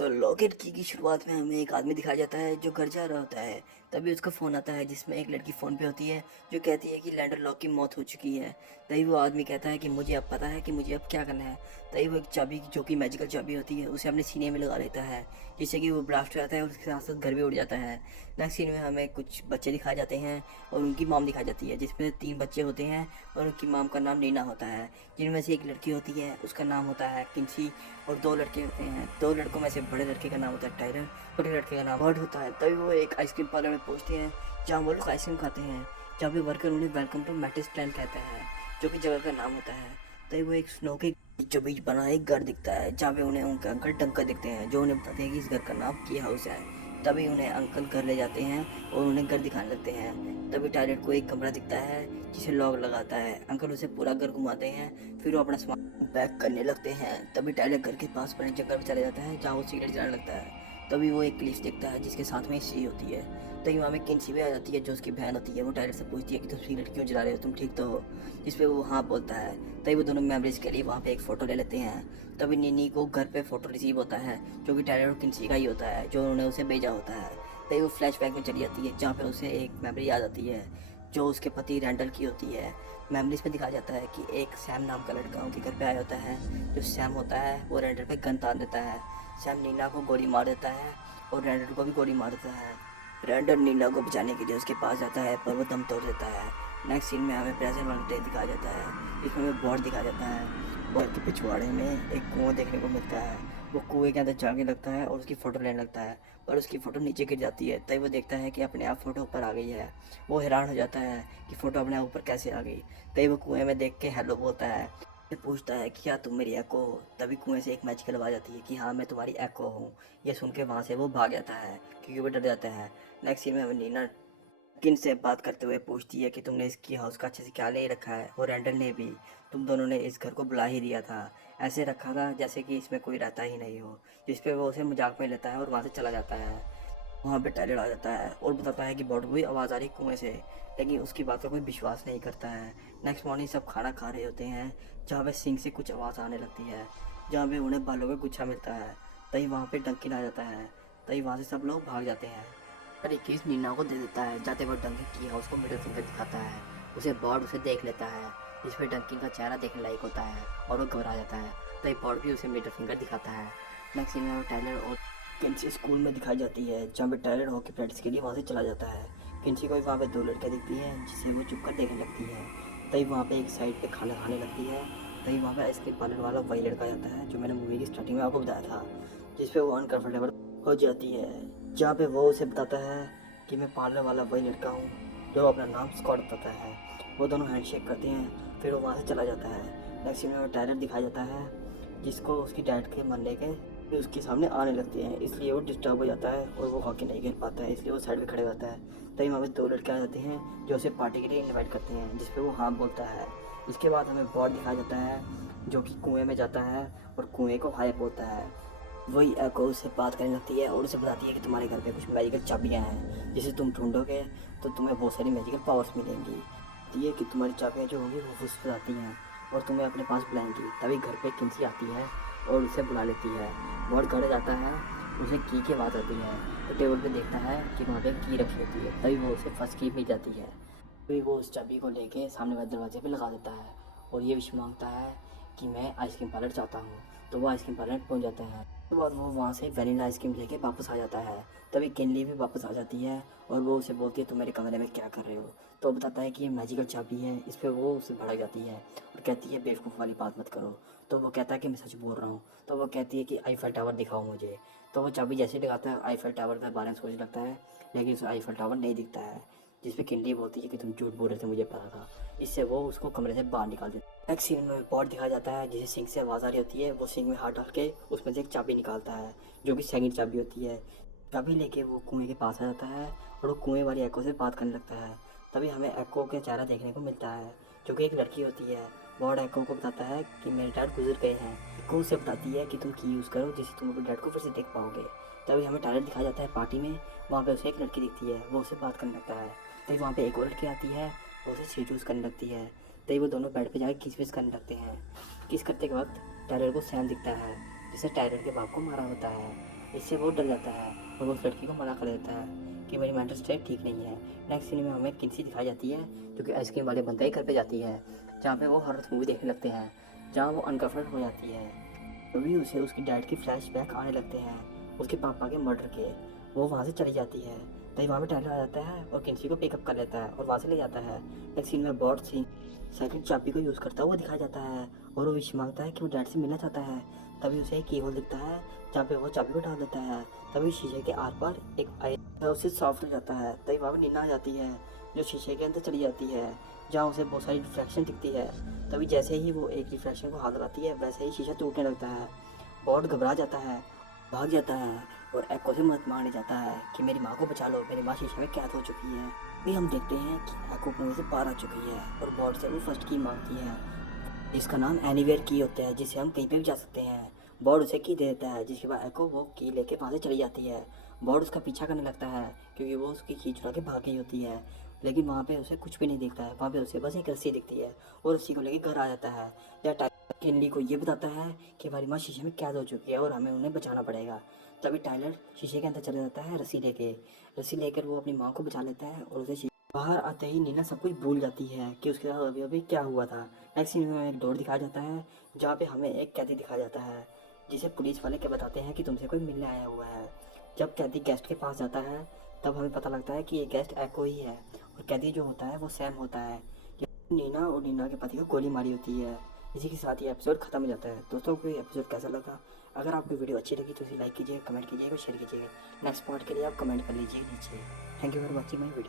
तो लॉकेट की शुरुआत में हमें एक आदमी दिखाया जाता है जो घर जा रहा होता है। तभी उसका फ़ोन आता है जिसमें एक लड़की फ़ोन पे होती है जो कहती है कि लैंडर लॉक की मौत हो चुकी है। तभी वो आदमी कहता है कि मुझे अब पता है कि मुझे अब क्या करना है। तभी वो एक चाबी जो कि मैजिकल चाबी होती है उसे अपने सीने में लगा लेता है जिससे कि वो ब्लास्ट हो जाता है और उसके साथ साथ घर भी उड़ जाता है। नेक्स्ट सीन में हमें कुछ बच्चे दिखाए जाते हैं और उनकी मॉम दिखाई जाती है जिसमें 3 बच्चे होते हैं और उनकी मॉम का नाम नीना होता है। जिनमें से एक लड़की होती है उसका नाम होता है किंसी और 2 लड़के होते हैं। 2 लड़कों में से बड़े लड़के का नाम होता है टाइलर, छोटे लड़के का नाम बर्ड होता है। तभी वो एक आइसक्रीम पार्लर में पहुंचते हैं जहाँ वो लोग आइसक्रीम खाते हैं, जहाँ पे वर्कर उन्हें वेलकम टू मैटिस प्लान कहते हैं जो कि जगह का नाम होता है। तभी वो एक स्नो के बीचों बीच बना एक घर दिखता है जहाँ पे उन्हें उनके अंकल टंकर दिखते हैं जो उन्हें बताते हैं कि इस घर का नाम की हाउस है। तभी उन्हें अंकल घर ले जाते हैं और उन्हें घर दिखाने लगते हैं। तभी टायलर को एक कमरा दिखता है जिसे लॉक लगाता है। अंकल उसे पूरा घर घुमाते हैं, फिर वो अपना सामान पैक करने लगते हैं। तभी टायलर घर के पास बड़े जंगल में चले जाता है जहाँ वो सिगरेट जलाने लगता है। तभी वो एक क्लिफ देखता है जिसके साथ में सी होती है। तभी वहाँ में किंसी भी आ जाती है जो उसकी बहन होती है। वो टायलर से पूछती है कि तुम सिगरेट क्यों जला रहे हो, तुम ठीक तो हो? जिस पे वो हाँ बोलता है। तभी वो दोनों मेमोरीज के लिए वहाँ पे एक फ़ोटो ले लेते हैं। तभी नीनी को घर पे फ़ोटो रिसीव होता है जो कि टायलर और किंसी का ही होता है जो उन्होंने उसे भेजा होता है। तभी वो फ्लैशबैक में चली जाती है जहाँ पे उसे एक मेमोरी याद आती है जो उसके पति रैंडल की होती है। मेमोरीज में दिखाया जाता है कि एक सैम नाम का लड़का उनके घर पे आया होता है। जो सैम होता है वो रैंडल पे गन तान देता है। सैम नीना को गोली मार देता है और रैंडल को भी गोली मार देता है। रैंडल नीना को बचाने के लिए उसके पास जाता है पर वो दम तोड़ देता है। नेक्स्ट सीन में हमें प्रेजेंट वाला डे दिखाया जाता है जिसमें हमें बॉर्ड दिखाया जाता है। बॉर्ड के पिछवाड़े में एक कुआं देखने को मिलता है। वो कुएं के अंदर जाके लगता है और उसकी फ़ोटो लेने लगता है पर उसकी फ़ोटो नीचे गिर जाती है। तभी वो देखता है कि अपने आप फ़ोटो ऊपर आ गई है। वो हैरान हो जाता है कि फ़ोटो अपने आप ऊपर कैसे आ गई। तभी वो कुएं में देख के हेलो बोलता है, फिर पूछता है कि क्या तुम मेरी एको हो? तभी कुएं से एक मैजिकल आवाज़ आती है कि हाँ मैं तुम्हारी एको हूँ। ये सुन के वहाँ से वो भाग जाता है क्योंकि वो डर जाता है। नेक्स्ट सीन में हमें नीना किन से बात करते हुए पूछती है कि तुमने इसकी हाउस का अच्छे से ख्याल नहीं रखा है और रैंडल ने भी। तुम दोनों ने इस घर को बुला ही दिया था, ऐसे रखा था जैसे कि इसमें कोई रहता ही नहीं हो। जिस पे वो उसे मजाक में लेता है और वहाँ से चला जाता है। वहाँ पे टायलर आ जाता है और बताता है कि बहुत बुरी आवाज़ आ रही कुएं से, लेकिन उसकी बात का कोई विश्वास नहीं करता है। नेक्स्ट मॉर्निंग सब खाना खा रहे होते हैं जहाँ पे सिंक से कुछ आवाज़ आने लगती है, जहाँ पे उन्हें बालों का गुच्छा मिलता है। तभी वहाँ पे डंकिन आ जाता है। तभी वहाँ से सब लोग भाग जाते हैं पर एक केस नीना को दे देता है। जाते वक्त डंकिन की हाउस को मिडिल फिंगर दिखाता है। उसे बॉर्ड उसे देख लेता है जिसमें डंकिन का चेहरा देखने लायक होता है और वो घबरा जाता है। तभी बॉर्ड भी उसे मिडिल फिंगर दिखाता है। नेक्स्ट सीन में टाइलर और किंसी स्कूल में दिखाई जाती है जहाँ पे टायलर हॉकी प्रैक्टिस के लिए वहाँ से चला जाता है। किंसी को भी वहाँ पे 2 लड़कियाँ दिखती हैं जिसे वो चुप कर देखने लगती है। तभी वहाँ पे एक साइड पे खाना खाने लगती है। तभी वहाँ पे आइसक्रीम पार्लर वाला वही लड़का आता है जो मैंने मूवी की स्टार्टिंग में आपको बताया था, जिस पे वो अनकंफर्टेबल हो जाती है। जहाँ पे वो उसे बताता है कि मैं पार्लर वाला वही लड़का हूँ जो अपना नाम स्कॉट बताता है। वो दोनों हैंडशेक करते हैं फिर वो वहाँ से चला जाता है। नेक्स्ट सीन में टायलर दिखाया जाता है जिसको उसकी डैड के मरने के उसके सामने आने लगते हैं, इसलिए वो डिस्टर्ब हो जाता है और वो हॉकी नहीं खेल पाता है, इसलिए वो साइड में खड़े होता है। तभी वहाँ पे 2 लड़के आ जाते हैं जो उसे पार्टी के लिए इनवाइट करते हैं जिस पे वो हाँ बोलता है। इसके बाद हमें बॉर्ड दिखाया जाता है जो कि कुएं में जाता है और कुएं को हाई बोलता है। वही एको उससे बात करने लगती है और उसे बताती है कि तुम्हारे घर पे कुछ मैजिकल चाबियाँ हैं जिसे तुम ढूंढोगे तो तुम्हें बहुत सारी मैजिकल पावर्स मिलेंगी। कहती है कि तुम्हारी चाबियाँ जो होंगी वो फुस आती हैं और तुम्हें अपने पास बुलाएंगी। तभी घर पे किंसी आती है और उसे बुला लेती है। बहुत घर जाता है, उसे की की बात आती है तो टेबल पे देखता है कि वहाँ पे की रखी होती है। तभी वो उसे फंस की मिल जाती है। तभी वो उस चाबी को लेके सामने वाले दरवाजे पे लगा देता है और ये विश मांगता है कि मैं आइसक्रीम पार्लर चाहता हूँ। तो वो आइसक्रीम पार्लर पहुँच जाता है। उसके बाद वो वहाँ से वनीला आइसक्रीम लेके वापस आ जाता है। तभी किनली भी वापस आ जाती है और वो उसे बोलती है तुम मेरे कमरे में क्या कर रहे हो? तो वो बताता है कि ये मैजिकल चाबी है। इस पर वो उसे भड़क जाती है और कहती है बेवकूफ़ वाली बात मत करो। तो वो कहता है कि मैं सच बोल रहा हूँ। तो वो कहती है कि आईफल टावर दिखाओ मुझे। तो वो चाबी जैसे लगाता है आईफल टावर के बारे में सोचने लगता है, लेकिन उसे आईफल टावर नहीं दिखता है। जिस पे किनली बोलती है कि तुम झूठ बोल रहे थे, मुझे पता था। इससे वो उसको कमरे से बाहर निकाल देता है। नेक्स्ट सीन में पॉट दिखाया जाता है जिसे सिंक से आवाज़ आ रही होती है। वो सिंक में हाथ डाल के उसमें से एक चाबी निकालता है जो कि सेकंड चाबी होती है। चाबी लेके वो कुएं के पास आ जाता है और वो कुएं वाली एको से बात करने लगता है। तभी हमें एको का चेहरा देखने को मिलता है जो कि एक लड़की होती है। बॉड एको को बताता है कि मेरे डैड गुजर गए हैं। एको उसे बताती है कि तुम की यूज़ करो जिससे तुम अपने डैड को फिर से देख पाओगे। तभी हमें टैलेंट दिखाया जाता है पार्टी में। वहाँ पे उसे एक लड़की दिखती है, वो उससे बात करने लगता है। तभी वहाँ पे एक और लड़की आती है, वो उसे सीट यूज़ करने लगती है। तभी वो दोनों बेड पे जाकर किस विस करने लगते हैं। किस करते के वक्त टायलर को सैम दिखता है जिसने टायलर के बाप को मारा होता है। इससे वो डर जाता है और वो उस लड़की को मना कर देता है कि मेरी मेंटल स्टेट ठीक नहीं है। नेक्स्ट सीन में हमें किन्सी दिखाई जाती है जो कि आइसक्रीम वाले बंदे के घर पे जाती है, जहाँ पे वो हॉरर मूवी देखने लगते हैं, जहाँ वो अनकम्फर्ट हो जाती है। तभी उसे उसकी डैड के फ्लैशबैक आने लगते हैं, उसके पापा के मर्डर के। वो वहाँ से चली जाती है, तभी वहाँ पे टाइलर आ जाता है और किन्सी को पिकअप कर लेता है और वहाँ से ले जाता है। नेक्स्ट सीन में बॉट सिंह सेकंड चाबी को यूज़ करता हुआ दिखाया जाता है और वो विश मांगता है कि वो डैड से मिलना चाहता है। तभी उसे एक की होल दिखता है जहाँ पे वो चाबी को डाल देता है। तभी शीशे के आर पार एक आई उससे सॉफ्ट हो जाता है। तभी वहाँ पर नीना आ जाती है जो शीशे के अंदर चली जाती है, जहाँ उसे बहुत सारी रिफ्लेक्शन दिखती है। तभी जैसे ही वो एक रिफ्लेक्शन को हाथ लगाती है वैसे ही शीशा टूटने लगता है। बॉट घबरा जाता है, भाग जाता है और एको से मदद मांगने जाता है कि मेरी माँ को बचा लो, मेरी माँ शीशे में कैद हो चुकी है। अभी हम देखते हैं कि एको कुएं से बाहर आ चुकी है और बॉट से वो फर्स्ट की मांगती है जिसका नाम एनीवेयर की होता है, जिससे हम कहीं पे भी जा सकते हैं। बॉर्ड उसे की दे देता है, जिसके बाद एको वो की लेके वहाँ से चली जाती है। बॉर्ड उसका पीछा करने लगता है क्योंकि वो उसकी की चुरा के भाग गई होती है, लेकिन वहाँ पे उसे कुछ भी नहीं दिखता है। वहाँ पे उसे बस एक रस्सी दिखती है और रस्सी को लेके घर आ जाता है। या टाइलर किनली को ये बताता है कि हमारी माँ शीशे में कैद हो चुकी है और हमें उन्हें बचाना पड़ेगा। तभी टाइलर शीशे के अंदर चला जाता है रस्सी लेकर वो अपनी माँ को बचा लेता है और उसे बाहर आते ही नीना सब कुछ भूल जाती है कि उसके साथ अभी अभी क्या हुआ था। नेक्स्ट सीन में एक डोर दिखाया जाता है जहाँ पे हमें एक कैदी दिखाया जाता है जिसे पुलिस वाले क्या बताते हैं कि तुमसे कोई मिलने आया हुआ है। जब कैदी गेस्ट के पास जाता है तब हमें पता लगता है कि ये गेस्ट एको ही है और कैदी जो होता है वो सैम होता है। ये नीना और नीना के पति को गोली मारी होती है। इसी के साथ ये एपिसोड खत्म हो जाता है। दोस्तों को ये एपिसोड कैसा लगा? अगर आपको वीडियो अच्छी लगी तो इसे लाइक कीजिए, कमेंट कीजिएगा, शेयर कीजिएगा। नेक्स्ट पार्ट के लिए आप कमेंट कर लीजिए नीचे। Thank you for watching my video.